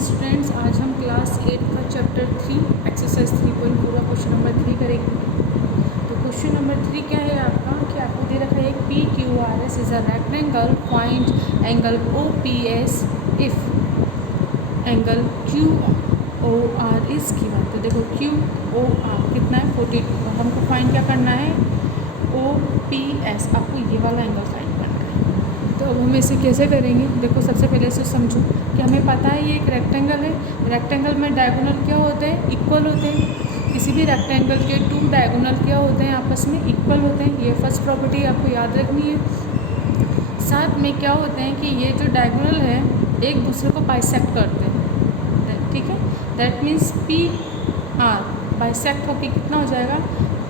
Students, आज हम class 8 का चैप्टर 3 एक्सरसाइज 3.4 का क्वेश्चन नंबर 3 करेंगे। तो क्वेश्चन नंबर 3 क्या है आपका कि आपको दे रखा है एक P Q R S is a rectangle, find angle O P S if angle Q O R is given. तो देखो क्यू ओ आर कितना है 42, और हमको फाइंड क्या करना है ओ पी एस, आपको ये वाला एंगल फाइंड करना है। तो अब हम इसे कैसे करेंगे, देखो सबसे पहले इसे समझो कि हमें पता है ये एक रेक्टेंगल है। रेक्टेंगल में डायगोनल क्या होते हैं, इक्वल होते हैं। किसी भी रेक्टेंगल के टू डायगोनल क्या होते हैं, आपस में इक्वल होते हैं। ये फर्स्ट प्रॉपर्टी आपको याद रखनी है। साथ में क्या होते हैं कि ये जो डायगोनल है एक दूसरे को बाइसेक्ट करते हैं, ठीक है। That means P R bisect होकर कितना हो जाएगा,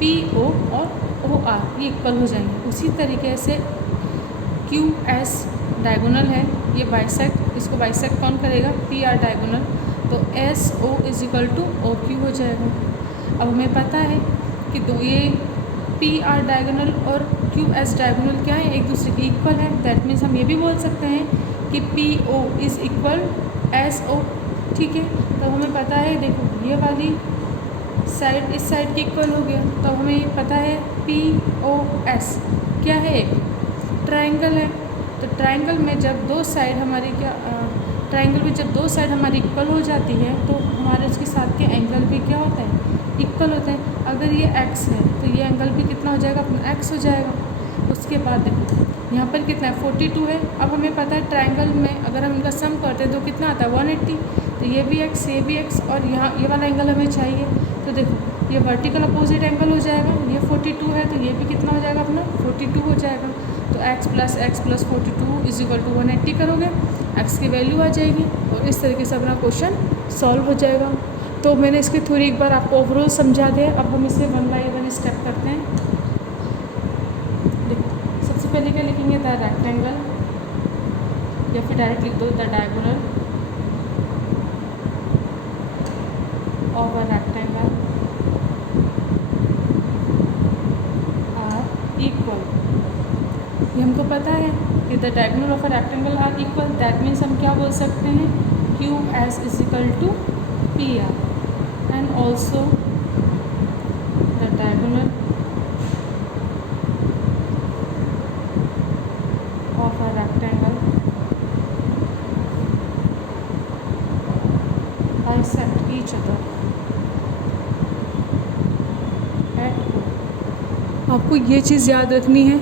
पी ओ और ओ आर ये इक्वल हो जाएंगे। उसी तरीके से क्यू एस डायगोनल है, ये बाइसेक्ट, इसको बाइसेक्ट कौन करेगा, पी आर डायगोनल, तो S O is equal to O Q हो जाएगा। अब हमें पता है कि दो ये पी आर डायगोनल और क्यू एस डायगोनल क्या है, एक दूसरे के इक्वल है। दैट मीन्स हम ये भी बोल सकते हैं कि P O is equal S O, ठीक है। तो हमें पता है, देखो ये वाली साइड इस साइड के इक्वल हो गया, तो हमें पता है पी ओ एस क्या है, एक ट्रायंगल है। तो ट्रायंगल में जब दो साइड हमारी ट्रायंगल में जब दो साइड हमारी इक्वल हो जाती है तो हमारे उसके साथ के एंगल भी क्या होता है, इक्वल होते हैं। अगर ये x है तो ये एंगल भी कितना हो जाएगा, अपना x हो जाएगा। उसके बाद देखो यहाँ पर कितना है 42 है। अब हमें पता है ट्रायंगल में अगर हम इनका सम करते हैं तो कितना आता है 180। तो ये भी x ये भी x और यहाँ ये वाला एंगल हमें चाहिए। तो देखो ये वर्टिकल अपोजिट एंगल हो जाएगा, ये 42 है तो ये भी कितना हो जाएगा, अपना 42 हो जाएगा। तो x plus 42 is equal to 180 करोगे, x की वैल्यू आ जाएगी और इस तरीके से अपना क्वेश्चन सॉल्व हो जाएगा। तो मैंने इसकी थ्योरी एक बार आपको ओवरऑल समझा दिया। अब हम इसे वन बाय वन स्टेप करते हैं। देखो सबसे पहले क्या लिखेंगे, द रेक्टेंगल, या फिर डायरेक्ट लिख दो the diagonal of a rectangle are equal. ये हमको पता है कि the diagonal of a rectangle are equal. That means हम क्या बोल सकते हैं, Q S is equal to P R and also the diagonal of a rectangle bisect each other at O. आपको ये चीज़ याद रखनी है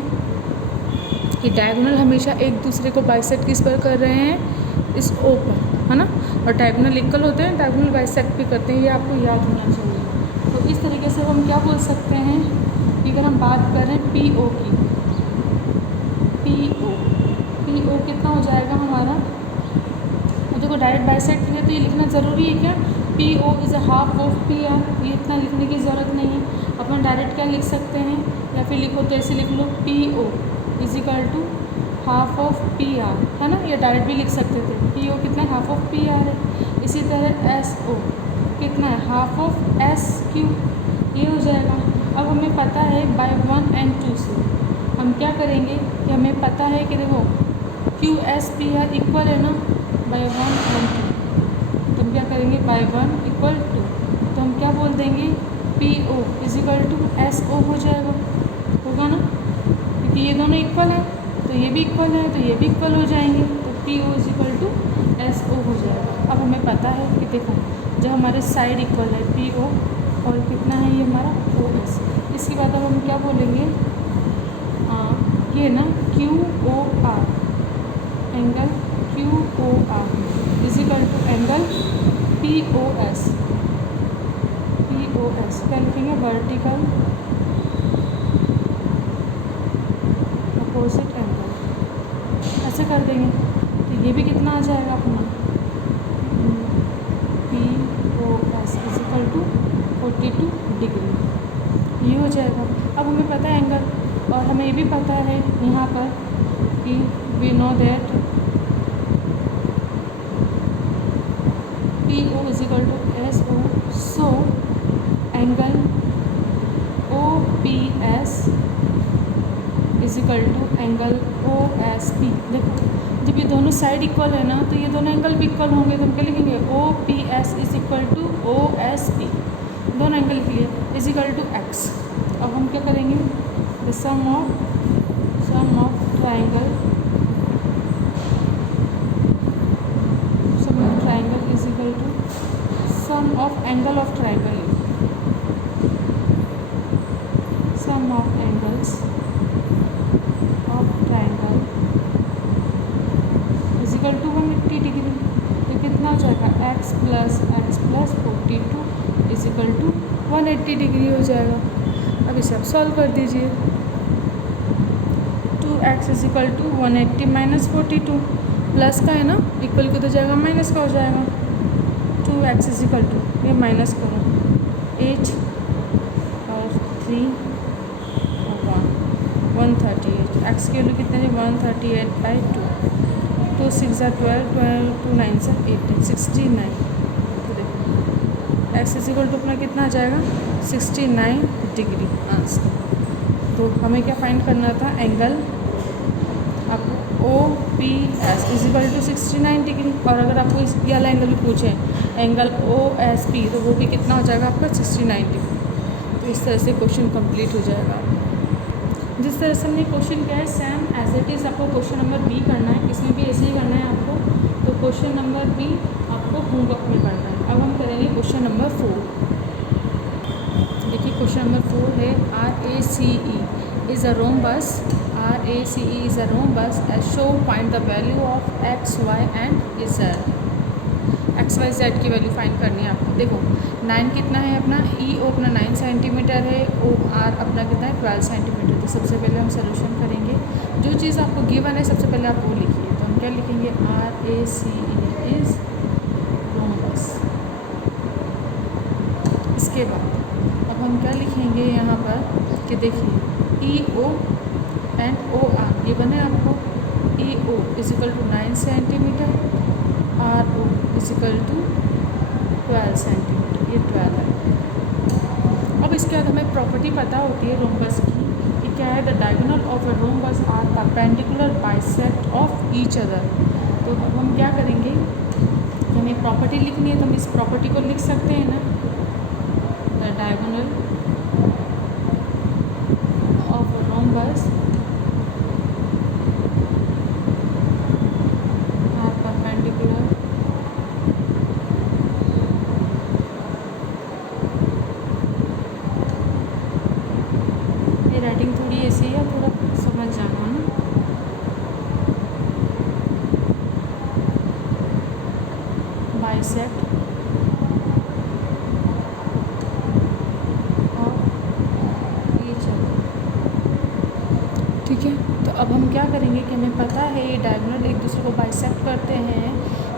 कि डायगोनल हमेशा एक दूसरे को बाइसेक्ट किस पर कर रहे हैं, इस ओ पर, है ना। और डायगोनल इक्वल होते हैं, डायगोनल बाइसेक्ट भी करते हैं, ये आपको याद होना चाहिए। तो इस तरीके से हम क्या बोल सकते हैं कि अगर हम बात करें पी ओ की, पी ओ कितना हो जाएगा हमारा, और देखो डायरेक्ट बाइसेक्ट है तो ये लिखना ज़रूरी है क्या, P O is a half of P R, ये इतना लिखने की ज़रूरत नहीं है। अपन डायरेक्ट क्या लिख सकते हैं, या फिर लिखो तो ऐसे लिख लो P O is equal to half of P R, है ना। ये डायरेक्ट भी लिख सकते थे, पी ओ कितना है, हाफ ऑफ पी आर है। इसी तरह एस ओ कितना है, हाफ ऑफ एस क्यू, ये हो जाएगा। अब हमें पता है बाय 1 एंड 2 से हम क्या करेंगे कि हमें पता है कि देखो Q S P R equal है ना बाय 1 एंड 2, तो हम क्या करेंगे बाय 1 इक्वल 2, तो हम क्या बोल देंगे P O is equal to S O हो जाएगा, होगा ना, क्योंकि ये दोनों इक्वल है तो ये भी इक्वल है तो ये भी इक्वल हो जाएंगे, तो P O is equal to S O हो जाएगा। अब हमें पता है कि देखो जब हमारे साइड इक्वल है पी ओ और कितना है ये हमारा ओ एस, इसके बाद अब हम क्या बोलेंगे, ये ना Q O R, angle Q O R is equal to angle P O S, क्या लिखेंगे, वर्टिकल अपोजिट एंगल, ऐसे कर देंगे। तो ये भी कितना आ जाएगा अपना P O S is equal to 42 degree, ये हो जाएगा। अब हमें पता है एंगल, और हमें ये भी पता है यहाँ पर कि we know that P O is equal to S O, so angle O P S is equal to angle O S P. देखो जब ये दोनों साइड इक्वल है ना तो ये दोनों एंगल भी इक्वल होंगे, तो हम क्या लिखेंगे O P S is equal to O S P, दोनों एंगल के लिए इज इक्वल टू एक्स। अब हम क्या करेंगे, the sum of triangle is equal to sum of angle of triangle, sum of angles of triangle is equal to 180 degree. तो कितना हो जाएगा x plus 42 is equal to 180 degree हो जाएगा। अब इसे आप सॉल्व कर दीजिए। 2x is equal to 180 minus 42, plus का है ना, इक्वल को तो जाएगा माइनस का हो जाएगा। 2x इज इक्वल टू, ये माइनस करो 8 और 3 और 138, x की वैल्यू कितने है 138/2, 2 6 12, 2 9 18, 69। तो देखो x इज इक्वल टू अपना कितना आ जाएगा 69 डिग्री आंसर। तो हमें क्या फाइंड करना था, एंगल आपको O P S is equal to 69 degree, और अगर आपको इस वाला एंगल भी पूछे एंगल ओ एस पी तो वो भी कितना हो जाएगा आपका 69 डिग्री। तो इस तरह से क्वेश्चन कंप्लीट हो जाएगा। जिस तरह से हमने क्वेश्चन किया है सेम एज इट इज़ आपको क्वेश्चन नंबर बी करना है, इसमें भी ऐसे ही करना है आपको। तो क्वेश्चन नंबर बी आपको होमवर्क में करना है। अब हम करेंगे क्वेश्चन नंबर 4। देखिए क्वेश्चन नंबर 4 है RACE is a rhombus, RACE is a rhombus as show find the value of x, y and z। X Y Z की वैल्यू फाइंड करनी है आपको। देखो 9 कितना है अपना, ई ओ अपना 9 सेंटीमीटर है, ओ आर अपना कितना है 12 सेंटीमीटर। तो सबसे पहले हम सोल्यूशन करेंगे, जो चीज़ आपको गिवन है सबसे पहले आप वो लिखिए। तो हम क्या लिखेंगे, RACE इज़ रोम्बस। इसके बाद अब हम क्या लिखेंगे यहाँ पर कि देखिए E O and O R given है आपको। E O is equal to 9 centimetre, R O is equal to 12 centimetre, ये 12 है। अब इसके बाद हमें प्रॉपर्टी पता होती है रोम्बस की कि क्या है, the diagonal of a rhombus are perpendicular bisect of each other. तो अब हम क्या करेंगे, हमें प्रॉपर्टी लिखनी है तो हम इस प्रॉपर्टी को लिख सकते हैं ना, the diagonal of a rhombus are perpendicular writing थोड़ी ऐसी है, थोड़ा समझ जाना है ना। बाइसेक्ट ऑफ ईच अदर, ठीक है। तो अब हम क्या करेंगे कि हमें पता है ये डायगोनल एक दूसरे को बाइसेक्ट करते हैं,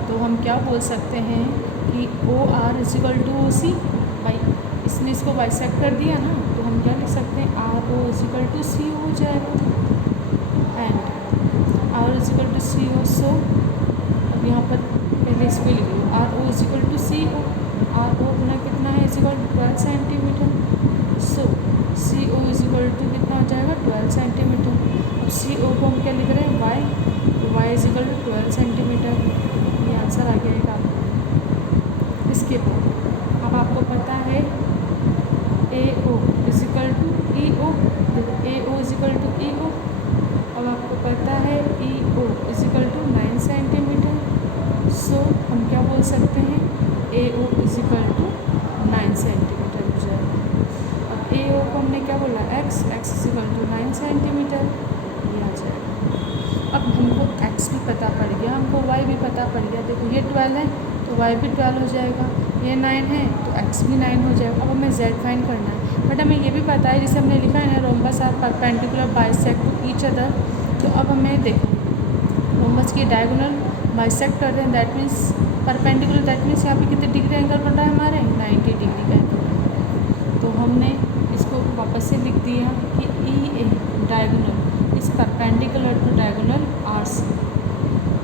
तो हम क्या बोल सकते हैं कि O R is equal to O C, by इसने इसको बाइसेक्ट कर दिया ना, तो हम क्या लिख सकते हैं, R O is equal to C हो जाएगा, and R is equal to C O. So अब यहाँ पर पहले इस पर लिख लो, R O is equal to C O, R O अपना कितना है is equal to 12 centimetre. So C O is equal to कितना हो जाएगा 12 सेंटीमीटर। अब सी ओ को हम क्या लिख रहे हैं, वाई, तो Y is equal to 12 centimetre. ये आंसर आ गया आपका। इसके बाद अब आपको पता है A O is equal to E O, A O is equal to E O. अब आपको पता है E O is equal to 9 centimetre. So हम क्या बोल सकते हैं, A O is equal to 9 centimetre हो जाएगा। अब ए ओ को हमने क्या बोला, X, x is equal to 9 centimetre, ये आ जाएगा। अब हमको एक्स भी पता पड़ गया, हमको वाई भी पता पड़ गया। देखो ये 12 है तो वाई भी 12 हो जाएगा, ये 9 है तो एक्स भी 9 हो जाएगा। अब हमें जेड फाइंड करना है, बट हमें ये भी पता है जैसे हमने लिखा है ना, rhombus are perpendicular bisect to each other. तो अब हमें देखो रोम्बस की डायगोनल बाइसेक्ट कर रहे हैं, that means perpendicular, that means यहाँ पे कितने डिग्री एंगल बन रहा है हमारे 90 डिग्री का एंगल। तो हमने इसको वापस से लिख दिया कि E A diagonal is perpendicular to diagonal R C,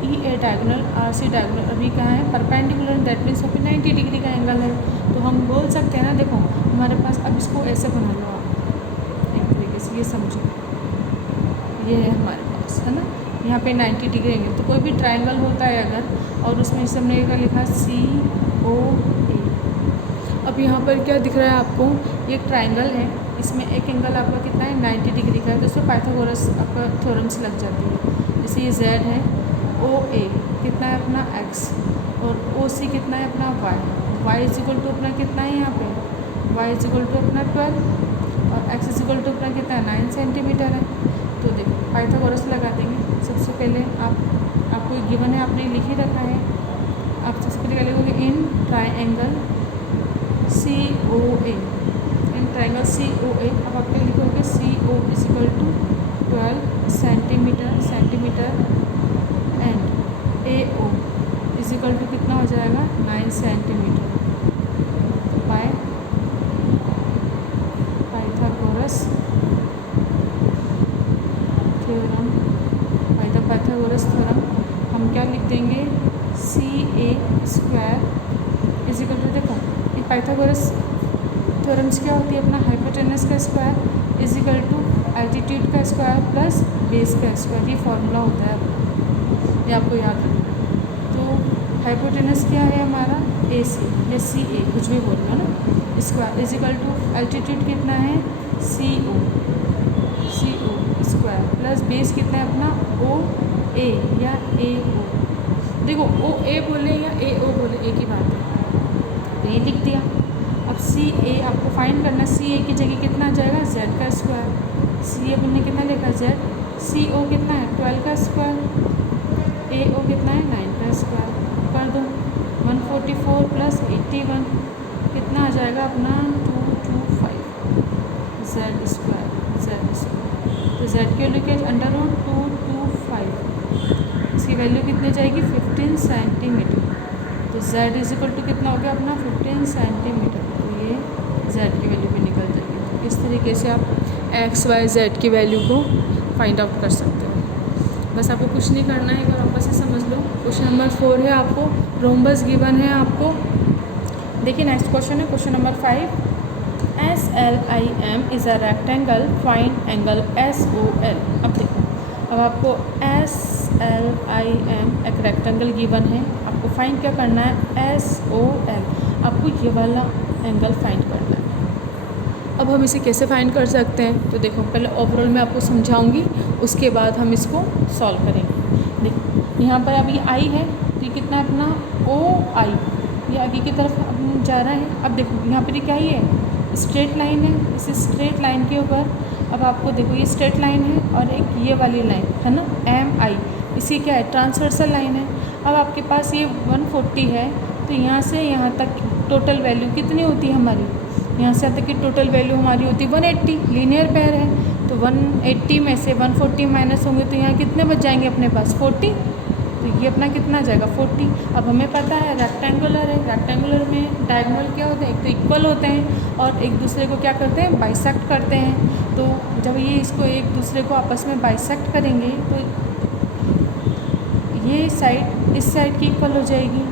E A diagonal R C diagonal अभी कहाँ है परपेंडिकुलर, दैट मीन्स अभी 90 डिग्री का एंगल है। तो हम बोल सकते हैं ना, देखो हमारे पास, अब इसको ऐसे बना लो आप एक तरीके से, ये समझो, ये है हमारे पास है ना, यहाँ पे 90 डिग्री एंगल। तो कोई भी ट्राइंगल होता है अगर, और उसमें इसे हमने क्या लिखा, COA। अब यहाँ पर क्या दिख रहा है आपको, ये एक ट्राइंगल है, इसमें एक एंगल आपका कितना है, 90 डिग्री का है, तो उसमें पाइथागोरस आपका थ्योरम्स लग जाती है। जैसे ये Z है, OA कितना है अपना X, और OC कितना है अपना Y इज इक्वल टू अपना कितना है यहाँ पे, Y इज इक्वल टू अपना 12, और X इज इक्वल टू अपना कितना है, 9 सेंटीमीटर है। तो देखो पाइथागोरस लगा देंगे। सबसे पहले आपको गिवन है, आपने लिख ही रखा है। आप सबसे पहले क्या लिखोगे, in triangle COA, in triangle COA। अब आप क्या लिखोगे, CO is equal to 12 centimetre and AO is equal to कितना हो जाएगा, 9 centimetre by Pythagoras theorem. By the Pythagoras theorem हम क्या लिख देंगे, CA square is equal to, देखो ये पाइथागोरस थ्योरम्स क्या होती है, अपना हाइपोटेनस का square is equal to altitude का स्क्वायर प्लस बेस का स्क्वायर, ये फॉर्मूला होता है, ये आपको याद रखना। तो हाइपोटेनस क्या है हमारा, AC या CA कुछ भी बोल लो ना, square is equal to altitude कितना है, CO स्क्वायर प्लस बेस कितना है अपना, OA या AO। देखो OA बोले या AO बोले एक ही बात है, तो ये लिख दिया। अब CA आपको फाइंड करना, CA की जगह कितना आ जाएगा, Z का स्क्वायर, CA हमने कितना लिखा Z, CO कितना है 12 का स्क्वायर, AO कितना है 9 का स्क्वायर, कर दो 144 प्लस 81 कितना आ जाएगा अपना 225 Z स्क्वायर। तो Z की वैल्यू क्या, अंडर रूट 225, इसकी वैल्यू कितनी जाएगी 15 सेंटीमीटर। तो Z इज इक्वल टू कितना हो गया अपना 15 सेंटीमीटर, तो ये Z की वैल्यू भी निकल जाएगी। तो इस तरीके से आप X Y Z की वैल्यू को फाइंड आउट कर सकते हो। बस आपको कुछ नहीं करना है, अगर वापस से समझ लो। क्वेश्चन नंबर 4 है, आपको रोम्बस गिवन है आपको। देखिए नेक्स्ट क्वेश्चन है question number 5। SLIM is a rectangle, find angle SOL। अब देखो, अब आपको SLIM एक रेक्टेंगल गिवन है, आपको फाइंड क्या करना है, SOL, आपको ये वाला एंगल फाइंड करना है। अब हम इसे कैसे फाइंड कर सकते हैं, तो देखो पहले ओवरऑल मैं आपको समझाऊंगी, उसके बाद हम इसको सॉल्व करेंगे। देखो यहाँ पर अभी I है, तो ये कितना है अपना OI, ये आगे की तरफ जा रहा है। अब देखो यहाँ पर क्या ही है, स्ट्रेट लाइन है, इस स्ट्रेट लाइन के ऊपर अब आपको देखो ये स्ट्रेट लाइन है और एक ये वाली लाइन है ना, MI, इसी क्या है, ट्रांसवर्सल लाइन है। अब आपके पास ये 140 है, तो यहाँ से यहाँ तक टोटल वैल्यू कितनी होती है हमारी, यहाँ से यहाँ तक की टोटल वैल्यू हमारी होती है 180, लीनियर पेयर है। तो 180 में से 140 माइनस होंगे, तो यहाँ कितने बच जाएंगे अपने पास 40, तो ये अपना कितना आ जाएगा 40। अब हमें पता है रेक्टेंगुलर है, रेक्टेंगुलर में डायगोनल क्या होते हैं, एक तो इक्वल होते हैं और एक दूसरे को क्या करते हैं, बाइसेक्ट करते हैं। तो जब ये इसको एक दूसरे को आपस में बाइसेक्ट करेंगे, तो ये साइड इस साइड की इक्वल हो जाएगी,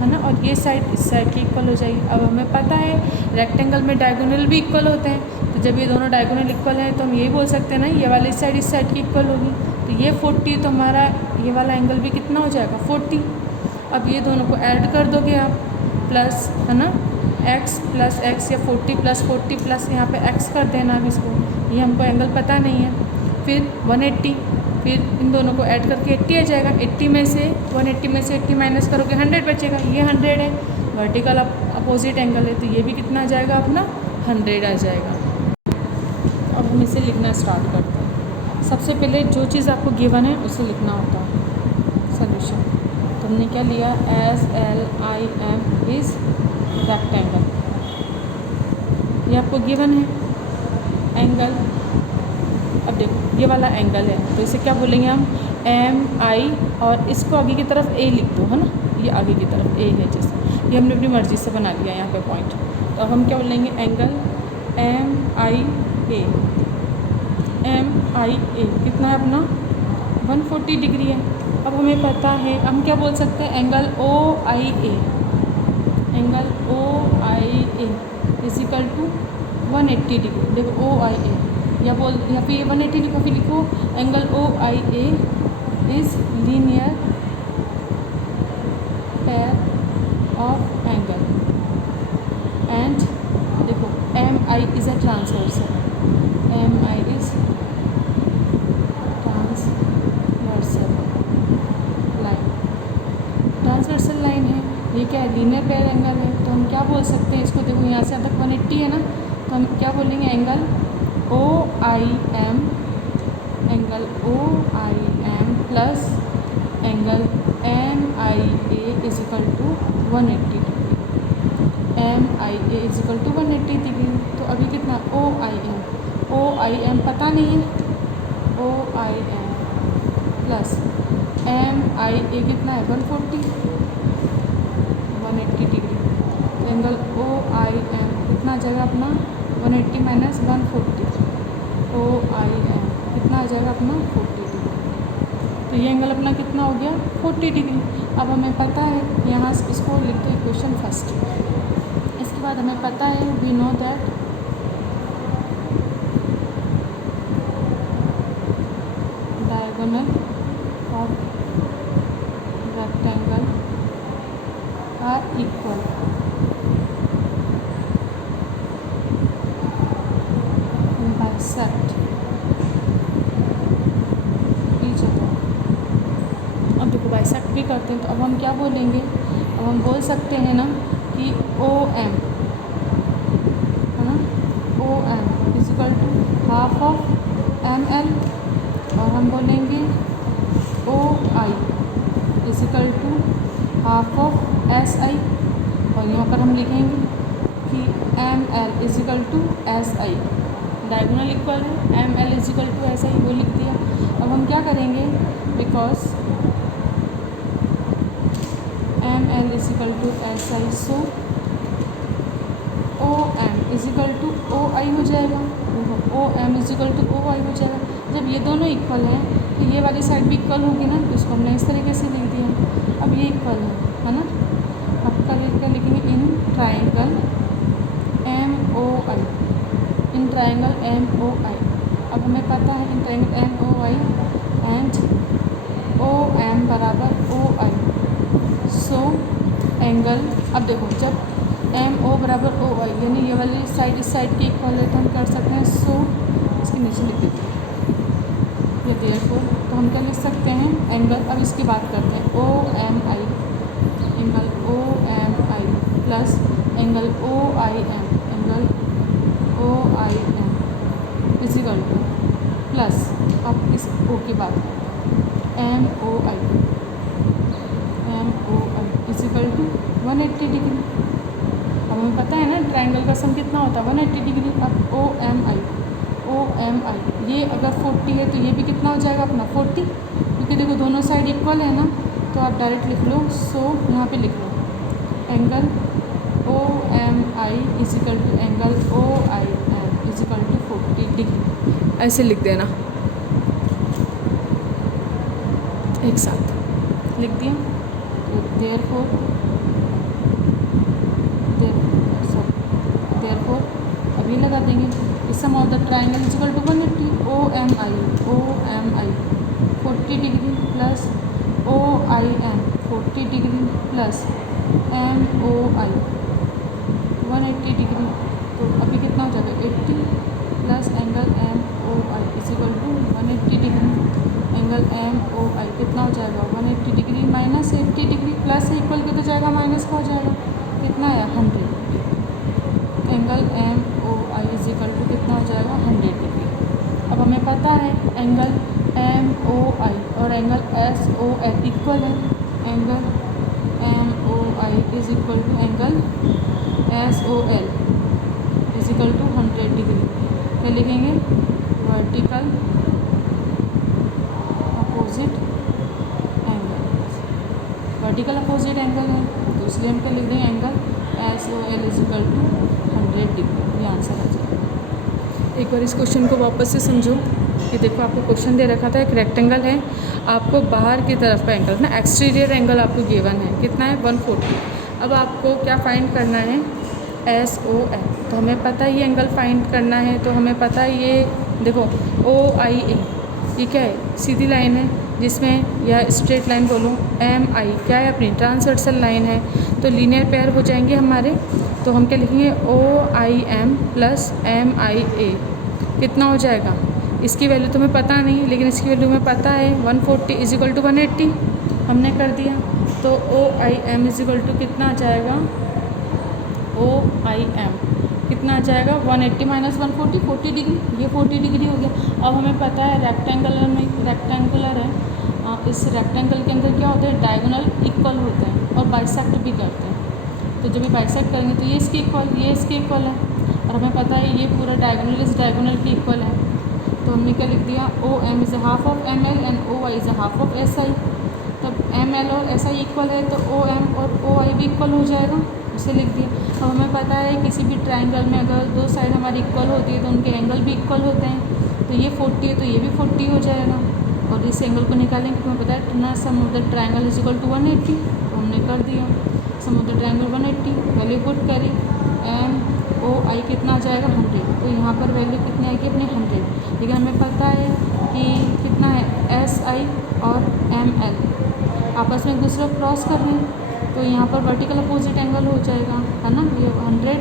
है ना, और ये साइड इस साइड की इक्वल हो जाएगी। अब हमें पता है रेक्टेंगल में डायगोनल भी इक्वल होते हैं, तो जब ये दोनों डायगोनल इक्वल हैं, तो हम ये बोल सकते हैं ना, ये वाली साइड इस साइड की इक्वल होगी, तो ये 40, तो हमारा ये वाला एंगल भी कितना हो जाएगा 40। अब ये दोनों को ऐड कर दोगे आप, प्लस, है ना, x प्लस x या 40 प्लस 40 प्लस यहाँ पे x कर देना अब इसको, ये हमको एंगल पता नहीं है। फिर 180, फिर इन दोनों को ऐड करके 80 आ जाएगा। 80 में से 180 में से 80 माइनस करोगे 100 बचेगा, ये 100 है, वर्टिकल अपोजिट एंगल है, तो ये भी कितना आ जाएगा अपना 100 आ जाएगा। अब हम इसे लिखना स्टार्ट करते हैं। सबसे पहले जो चीज़ आपको गिवन है उसे लिखना होता है सोल्यूशन। तो हमने क्या लिया, SLIM इज़ रेक्टेंगल, ये आपको गिवन है एंगल। अब देखो ये वाला एंगल है, तो इसे क्या बोलेंगे हम, MI, और इसको आगे की तरफ A लिख दो, है ना, ये आगे की तरफ A है, जैसे ये हमने अपनी मर्ज़ी से बना लिया यहाँ पे पॉइंट। तो अब हम क्या बोलेंगे, एंगल MIA कितना है अपना 140 डिग्री है। अब हमें पता है, हम क्या बोल सकते हैं, angle OIA, angle OIA is equal to 180 degree. देखो OIA, या फिर 180 लिखो, फिर लिखो angle OIA is linear pair of angle and देखो M I is a transversal, M I is transversal line, transversal line है, ये क्या है, लीनियर पेयर एंगल है, तो हम क्या बोल सकते हैं इसको, देखो यहाँ से अब तक 180 है ना, तो हम क्या बोलेंगे, angle O I M, angle O I M plus angle M I A is equal to 180 degree, M I A is equal to 180 degree. तो अभी कितना ओ आई एम पता नहीं है, O I M plus M I A कितना है 180 degree, तो angle O I M कितना आ जाएगा अपना 180 माइनस 140, ओ आई एम कितना आ जाएगा अपना 40 डिग्री। तो ये एंगल अपना कितना हो गया 40 डिग्री। अब हमें पता है, यहाँ से इसको लिख दो इक्वेशन फर्स्ट। इसके बाद हमें पता है we know that diagonal of rectangle are equal, bisect each other. अब देखो बाइसेक्ट भी करते हैं, तो अब हम क्या बोलेंगे, अब हम बोल सकते हैं ना कि ओ एम है ना, O M is equal to half of M L, और हम बोलेंगे O I is equal to half of S I, और यहाँ पर हम लिखेंगे कि M L is equal to S I, diagonal equal है, M L is equal to S I, वो लिख दिया। अब हम क्या करेंगे, because M L is equal to S I, so O M is equal to O I हो जाएगा, O M is equal to O I हो जाएगा। जब ये दोनों इक्वल हैं तो ये वाली साइड भी इक्वल होगी ना, तो इसको हमने इस तरीके से लिख दिया। अब ये इक्वल है ना, अब क्या लिखेंगे, in triangle M O I, in triangle M O I. अब हमें पता है in triangle M O I and O M बराबर ओ आई, सो एंगल, अब देखो जब एम ओ बराबर ओ आई यानी ये वाली साइड इस साइड की इक्वल है, तो हम कर सकते हैं सो, इसके नीचे लिख देते हैं ये देयरफॉर, तो हम क्या लिख सकते हैं एंगल। अब इसकी बात करते हैं O M I, angle O M I plus angle O I M, angle O I M is equal to plus, अब इस ओ की बात M O I is equal to 180 degree. अब हमें पता है ना ट्रायंगल का सम कितना होता है 180 डिग्री। अब ओ एम आई ये अगर 40 है तो ये भी कितना हो जाएगा अपना 40, क्योंकि देखो दोनों साइड इक्वल है ना, तो आप डायरेक्ट लिख लो, सो यहाँ पे लिख लो angle O M I is equal to angle O I M is equal to 40 degree, ऐसे लिख देना एक साथ लिख दिया। तो देयरफॉर अभी लगा देंगे sum of the triangle is equal to 180, O M I 40 degree plus O I M 40 degree plus M O I 180 degree, तो अभी कितना हो जाएगा 80 plus angle M O I is equal to 180 degree, angle M O I कितना हो जाएगा 180 degree minus 80 degree, plus से equal कितना जाएगा माइनस का हो जाएगा, कितना आया 100, angle M O I is equal to कितना हो जाएगा 100 डिग्री। अब हमें पता है एंगल एम ओ आई और angle S O L equal है, angle M O I is equal to angle S O L is equal to 100 degree. क्या लिखेंगे vertical opposite angle, vertical opposite angle है तो इसलिए हम क्या लिख देंगे angle S O L is equal to 100 degree, ये आंसर आ जाएगा। एक बार इस क्वेश्चन को वापस से समझो कि देखो आपको क्वेश्चन दे रखा था एक रेक्टेंगल है, आपको बाहर की तरफ का एंगल ना एक्सटीरियर एंगल आपको गिवन है कितना है 140। अब आपको क्या फाइंड करना है एस ओ एल, तो हमें पता है ये एंगल फाइंड करना है, तो हमें पता है ये देखो ओ आई ए ये क्या है सीधी लाइन है, जिसमें या स्ट्रेट लाइन बोलूँ एम आई क्या है अपनी ट्रांसवर्सल लाइन है, तो लीनियर पेयर हो जाएंगे हमारे। तो हम क्या लिखेंगे ओ I M plus M I A कितना हो जाएगा। इसकी वैल्यू तुम्हें पता नहीं लेकिन इसकी वैल्यू हमें पता है 140 इजिकल टू 180 हमने कर दिया। तो ओ आई एम इजिकल टू कितना आ जाएगा, ओ आई एम कितना आ जाएगा 180 माइनस 140 40 डिग्री, ये 40 डिग्री हो गया। अब हमें पता है रेक्टेंगुलर है, इस रेक्टेंगल के अंदर क्या होता है डायगोनल इक्वल होते हैं और बाइसेक्ट भी करते हैं। तो जब ये बाइसेक्ट करेंगे तो ये इसके इक्वल है और हमें पता है ये पूरा डायगोनल इस डायगोनल के इक्वल है। तो हमने क्या लिख दिया O M is half of M L and O I is half of S I. तब एम एल और एस आई इक्वल है तो ओ एम और ओ आई भी इक्वल हो जाएगा, उसे लिख दिया। अब हमें पता है किसी भी ट्राइंगल में अगर दो साइड हमारी इक्वल होती है तो उनके एंगल भी इक्वल होते हैं। तो ये 40 है तो ये भी 40 हो जाएगा और इस एंगल को निकालेंगे तो हमें पता है ना sum of the triangle is equal to 180, तो हमने कर दिया sum of the triangle 180। Value put करी एम ओ आई कितना आ जाएगा 100, तो यहाँ पर वैल्यू कितनी आएगी अपनी 100। लेकिन हमें पता है कि कितना है एस आई और एम एल आपस में एक दूसरे को क्रॉस कर रहे हैं तो यहाँ पर वर्टिकल अपोजिट एंगल हो जाएगा है ना, ये 100,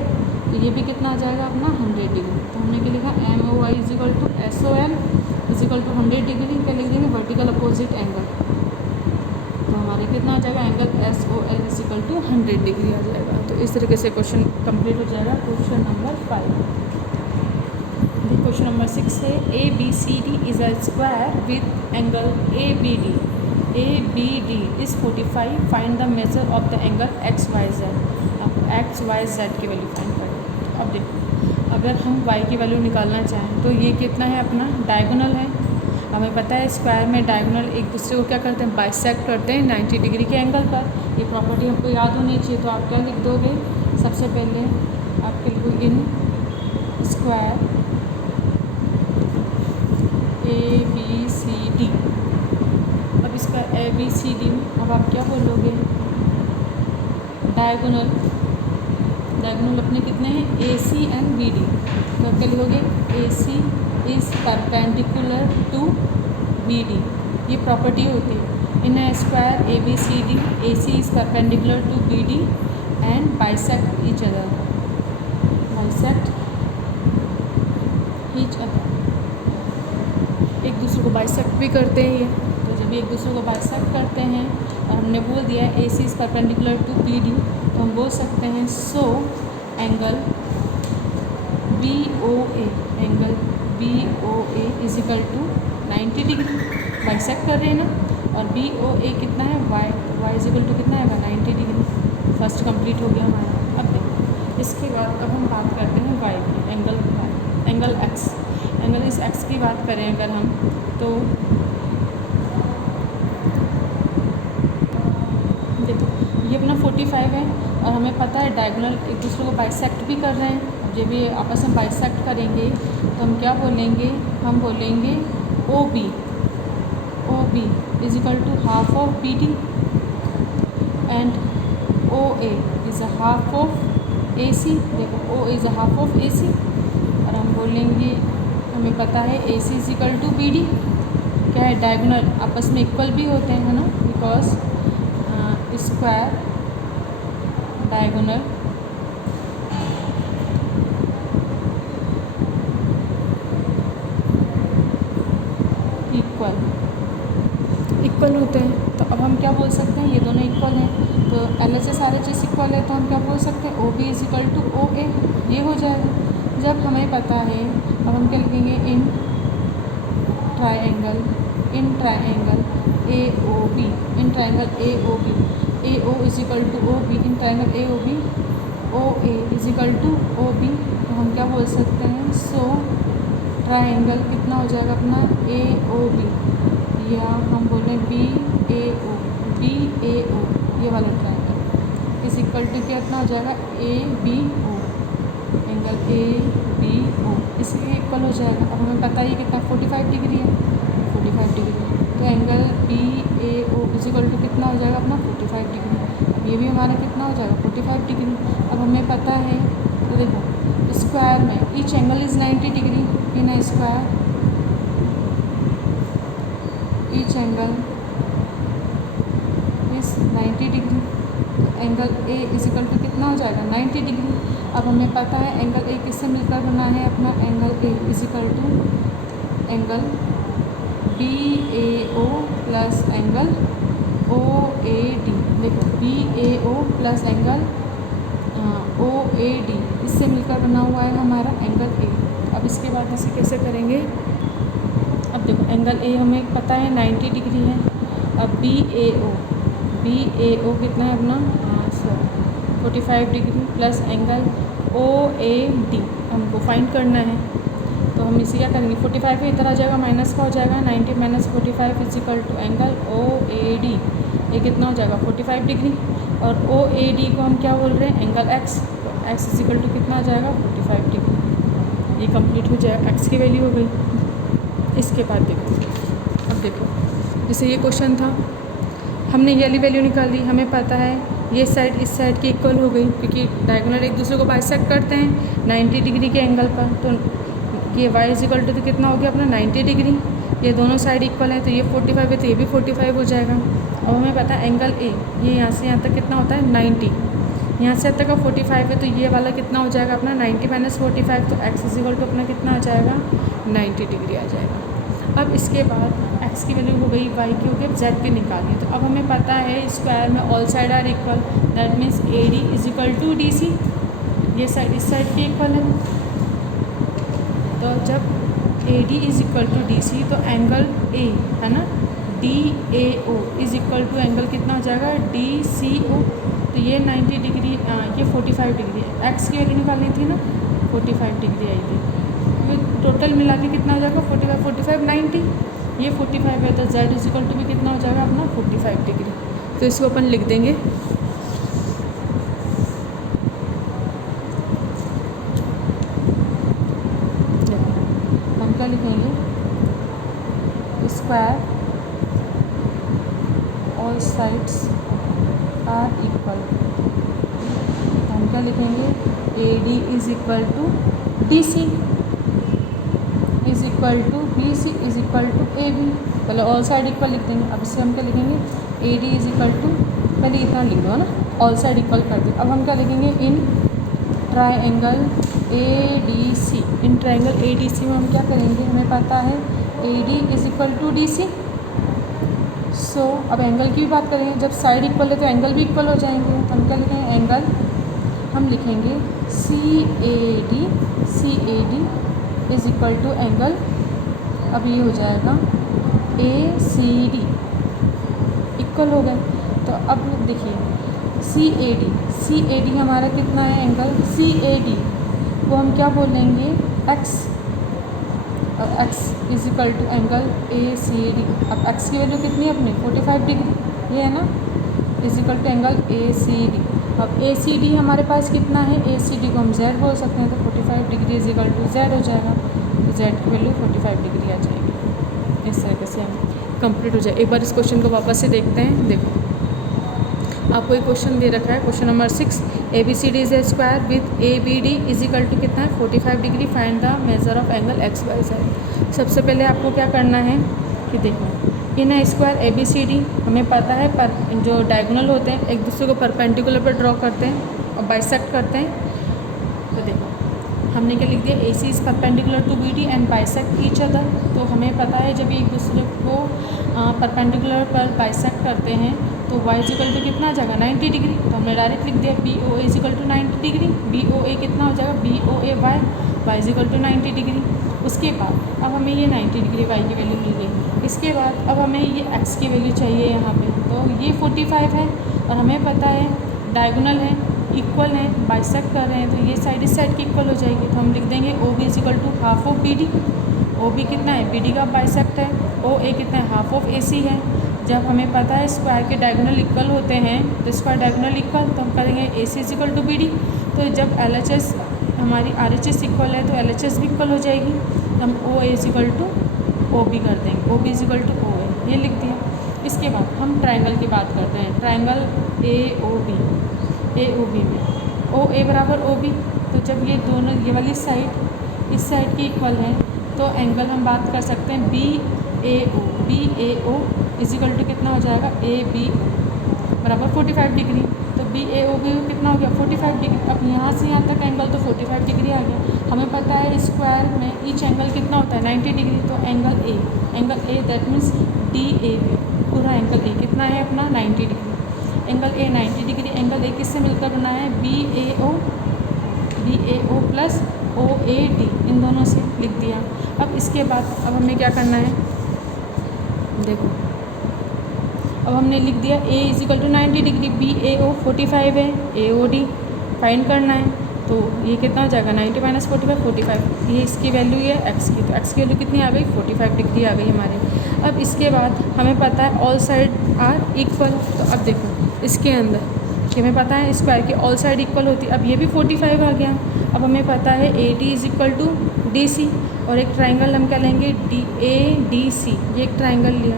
तो ये भी कितना आ जाएगा अपना 100 डिग्री। तो हमने क्या लिखा M O I is equal to S O L is equal to 100 degree, क्या लिख देंगे वर्टिकल अपोजिट एंगल। तो हमारे कितना आ जाएगा angle S O L is equal to 100 degree आ जाएगा। तो इस तरीके से क्वेश्चन कंप्लीट हो जाएगा। Question number 5। क्वेश्चन नंबर 6 है A B C D is a square with angle A B D is 45, find the measure of the angle X Y Z. अब एक्स वाई जेड की value find करें। अब देखो अगर हम y की value निकालना चाहें तो ये कितना है अपना डायगोनल है। हमें पता है स्क्वायर में डायगोनल एक दूसरे को क्या करते हैं बाइसेक्ट करते हैं 90 डिग्री के एंगल पर। ये प्रॉपर्टी हमको याद होनी चाहिए। तो आप क्या लिख दोगे, सबसे पहले आप लिखोगे in square A B C D. अब इसका ए बी सी डी में अब आप क्या बोलोगे डायगोनल अपने कितने हैं A C and B D. तो आप क्या लिखोगे A C is perpendicular to B D, ये प्रॉपर्टी होती है in a square A B C D. A C is perpendicular to B D and bisect each other, एक दूसरे को बाइसेक्ट भी करते हैं ये। तो जब एक दूसरे को बाइसेक्ट करते हैं और हमने बोल दिया A C is perpendicular to B D तो हम बोल सकते हैं so angle B O A is equal to 90 degree, bisect कर रहे हैं ना। और बी ओ ए कितना है वाई इज इक्वल टू कितना है 90 डिग्री। फर्स्ट कंप्लीट हो गया हमारा। अब देखो इसके बाद अब हम बात करते हैं वाई की, एंगल एक्स। एंगल इस एक्स की बात करें अगर हम तो देखो ये अपना 45 है और हमें पता है डायगोनल एक दूसरे को बाइसेक्ट भी कर रहे हैं। अब जब ये आपस में बाइसेक्ट करेंगे तो हम क्या बोलेंगे, हम बोलेंगे O B is equal to half of B D and O A is a half of A C. देखो O is a half of A C और हम बोलेंगे हमें पता है A C is equal to B D क्या है diagonal आपस में इक्वल भी होते हैं है ना, बिकॉज स्क्वायर डायगोनल इक्वल होते हैं। तो अब हम क्या बोल सकते हैं ये दोनों इक्वल हैं तो एल से सारे चीज़ इक्वल है तो हम क्या बोल सकते हैं O B is equal to O A, ये हो जाएगा। जब हमें पता है अब हम क्या लिखेंगे in triangle A O B, in triangle A O B, A O is equal to O B, in triangle A O B O A is equal to O B. तो हम क्या बोल सकते हैं सो ट्राइंगल कितना हो जाएगा अपना ए ओ बी, या हम बोलें बी ए ओ, ये वाला ट्राइंगल इज इक्वल टू कितना हो जाएगा A B O, angle A B O इसलिए इक्वल हो जाएगा। अब हमें पता ही कितना 45 डिग्री है, 45 डिग्री तो angle B A O is equal to कितना हो जाएगा अपना 45 डिग्री। अब ये भी हमारा कितना हो जाएगा 45 डिग्री। अब हमें पता है तो देखो स्क्वायर में each angle is 90 degree in a square each angle is 90 degree, तो angle A is equal to कितना हो जाएगा 90 डिग्री। अब हमें पता है एंगल ए किससे मिलकर बना है अपना, angle A is equal to angle B A O plus angle O A D. देखो B A O plus angle O A D इससे मिलकर बना हुआ है हमारा एंगल ए। अब इसके बाद इसे कैसे करेंगे, अब देखो एंगल ए हमें पता है 90 डिग्री है। अब बी ए ओ कितना है अपना 45 degree plus angle O A D हमको फाइंड करना है। तो हम इसे क्या करेंगे, 45 इधर आ जाएगा, माइनस का हो जाएगा 90 minus 45 is equal to angle O A D, ये कितना हो जाएगा 45 डिग्री। और ओ ए डी को हम क्या बोल रहे हैं, एंगल एक्स, तो एक्स इज इक्वल टू कितना आ जाएगा 45 डिग्री। ये कंप्लीट हो जाएगा, एक्स की वैल्यू हो गई। इसके बाद देखो, अब देखो जैसे ये क्वेश्चन था, हमने ये वाली वैल्यू निकाल ली, हमें पता है ये साइड इस साइड की इक्वल हो गई, क्योंकि डायगोनल एक दूसरे को बाइसेक्ट करते हैं 90 डिग्री के एंगल पर। तो ये y इज इक्वल टू कितना हो गया अपना 90 डिग्री, ये दोनों साइड इक्वल है, तो ये 45 है तो ये भी 45 हो जाएगा। अब हमें पता है एंगल ए, ये यहाँ से यहाँ तक कितना होता है 90, यहाँ से यहाँ तक का 45 है, तो ये वाला कितना हो जाएगा अपना 90 माइनस 45, तो x इज इक्वल टू अपना कितना आ जाएगा 90 डिग्री आ जाएगा। अब इसके बाद x की वैल्यू हो गई, y की हो गई, z की निकालिए। तो अब हमें पता है स्क्वायर में all side are equal, that means A D is equal to D C, ये साइड इस साइड की इक्वल है। तो जब A D is equal to D C, तो एंगल ए है ना D A O is equal to angle कितना हो जाएगा डी सी ओ। तो ये 90 डिग्री, ये 45 डिग्री है, एक्स की वैल्यू निकालनी थी ना 45 डिग्री आई थी, तो टोटल मिला के कितना हो जाएगा 45 45 90, ये 45 है, तो जेड इज इक्वल टू भी कितना हो जाएगा अपना 45 डिग्री। तो इसको अपन लिख देंगे, हम क्या लिखेंगे, square all sides are equal, हम क्या लिखेंगे A D is equal to D C is equal to B C is equal to A B, पहले ऑल साइड इक्वल लिख देंगे। अब इससे हम क्या लिखेंगे A D is equal to, पहले इतना लिख दो ना, ऑल साइड इक्वल कर दो। अब हम क्या लिखेंगे in triangle A D C, in triangle A D C में हम क्या करेंगे, हमें पता है A D is equal to D C. So अब एंगल की भी बात करेंगे, जब साइड इक्वल है तो एंगल भी इक्वल हो जाएंगे। तो हम क्या लिखेंगे एंगल, हम लिखेंगे C A D is equal to angle, अब ये हो जाएगा ए सी डी, इक्वल हो गए। तो अब देखिए सी ए डी हमारा कितना है एंगल सी ए डी, वो हम क्या बोलेंगे एक्स, और x is equal to angle A C D. अब x की वैल्यू कितनी है अपनी 45 डिग्री, ये है ना, is equal to angle A C D. अब ए सी डी हमारे पास कितना है, ए सी डी को हम z बोल सकते हैं, तो 45 degree is equal to z हो जाएगा, तो z की वैल्यू 45 डिग्री आ जाएगी। इस तरीके से हम कंप्लीट हो जाए। एक बार इस क्वेश्चन को वापस से देखते हैं। देखो आपको एक क्वेश्चन दे रखा है, question number 6, A B C D is a square with A B D is equal to कितना है 45 degree, find the measure of angle X Y Z. सबसे पहले आपको क्या करना है कि देखो in a square A B C D, हमें पता है पर जो डायगोनल होते हैं एक दूसरे को परपेंडिकुलर पर ड्रॉ करते हैं और बाइसेक्ट करते हैं। तो देखो हमने क्या लिख दिया, A C is perpendicular to B D and bisect each other. तो हमें पता है जब एक दूसरे को परपेंडिकुलर पर बाइसेक्ट करते हैं तो y इज इक्वल टू कितना आ जाएगा 90 डिग्री। तो हमने डायरेक्ट लिख दिया B O A is equal to 90 degree, B O A कितना हो जाएगा B O A Y is equal to 90 degree. उसके बाद अब हमें ये 90 डिग्री y की वैल्यू मिल गई। इसके बाद अब हमें ये x की वैल्यू चाहिए यहाँ पे, तो ये 45 है और हमें पता है डायगोनल है, इक्वल है, बाइसेक्ट कर रहे हैं, तो ये साइड इस साइड की इक्वल हो जाएगी। तो हम लिख देंगे O B is equal to half of B D, O B कितना है बी डी का बाइसेक्ट है, ओ ए कितना है हाफ ऑफ ए सी है। जब हमें पता है स्क्वायर के डायगोनल इक्वल होते हैं तो स्क्वायर डायगोनल इक्वल, तो हम करेंगे A C is equal to B D. तो जब एल एच एस हमारी आर एच एस इक्वल है तो एल एच एस भी इक्वल हो जाएगी, तो हम O A is equal to O B कर देंगे, O B is equal to O A, ये लिख दिया। इसके बाद हम ट्राइंगल की बात करते हैं, ट्राइंगल ए ओ बी में ओ ए बराबर ओ बी। तो जब ये दोनों ये वाली साइड इस साइड की इक्वल है तो एंगल हम बात कर सकते हैं B BAO, BAO is equal to कितना हो जाएगा ABO बराबर 45 डिग्री। तो BAO भी कितना हो गया 45 डिग्री। अब यहाँ से यहाँ तक एंगल तो 45 डिग्री आ गया। हमें पता है स्क्वायर में ईच एंगल कितना होता है 90 डिग्री। तो angle A that means DAB, पूरा एंगल A कितना है अपना 90 degree. Angle A 90 degree, angle A किससे मिलकर बना है BAO प्लस OAD, इन दोनों से लिख दिया। अब इसके बाद अब हमें क्या करना है, देखो अब हमने लिख दिया A is equal to 90 degree, BAO 45 है, AOD फाइंड करना है। तो ये कितना हो जाएगा 90 माइनस 45, ये इसकी वैल्यू है x की। तो x की वैल्यू कितनी आ गई 45 डिग्री आ गई हमारे। अब इसके बाद हमें पता है ऑल साइड आर इक्वल। तो अब देखो इसके अंदर कि हमें पता है स्क्वायर की ऑल साइड इक्वल होती है। अब ये भी 45 आ गया। अब हमें पता है AD is equal to DC, और एक ट्राइंगल हम क्या लेंगे ADC, ये एक ट्राइंगल लिया,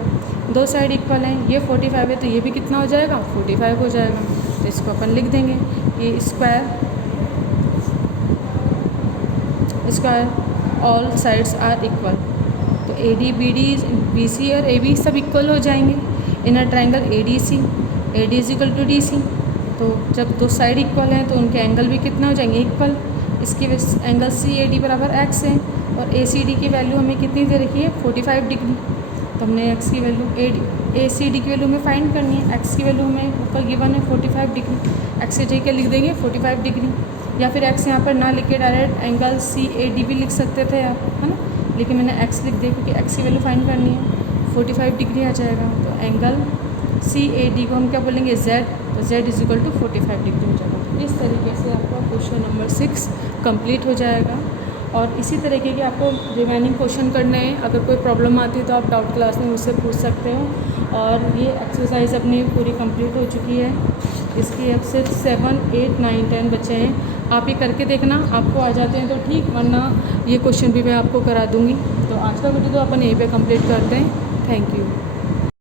दो साइड इक्वल हैं, ये 45 है तो ये भी कितना हो जाएगा 45 हो जाएगा। तो इसको अपन लिख देंगे कि square all sides are equal. तो AD BD BC और AB सब इक्वल हो जाएंगे in a triangle ADC, AD is equal to DC। तो जब दो साइड इक्वल हैं तो उनके एंगल भी कितना हो जाएंगे इक्वल। इसकी एंगल CAD बराबर x है, और ACD की वैल्यू हमें कितनी दे रखी है 45 डिग्री। तो हमने x की वैल्यू ACD की वैल्यू हमें फाइंड करनी है। x की वैल्यू हमें ऊपर गिवन है 45 डिग्री, x की जगह लिख देंगे 45 डिग्री, या फिर x यहाँ पर ना लिख के डायरेक्ट एंगल CAD भी लिख सकते थे आप, है ना, लेकिन मैंने x लिख दिया क्योंकि x की वैल्यू फाइंड करनी है। 45 डिग्री आ जाएगा। तो एंगल CAD को हम क्या बोलेंगे Z, तो Z is equal to 45 degree हो जाएगा। तो इस तरीके से आपका क्वेश्चन नंबर 6 कंप्लीट हो जाएगा। और इसी तरीके के आपको रिमेनिंग क्वेश्चन करने हैं। अगर कोई प्रॉब्लम आती है तो आप डाउट क्लास में मुझसे पूछ सकते हो। और ये एक्सरसाइज अपनी पूरी कंप्लीट हो चुकी है। इसकी अब सिर्फ 7, 8, 9, 10 बचे हैं। आप ये करके देखना, आपको आ जाते हैं तो ठीक, वरना ये क्वेश्चन भी मैं आपको करा दूँगी। तो आज का वीडियो तो अपन यहीं पे कंप्लीट करते हैं। Thank you.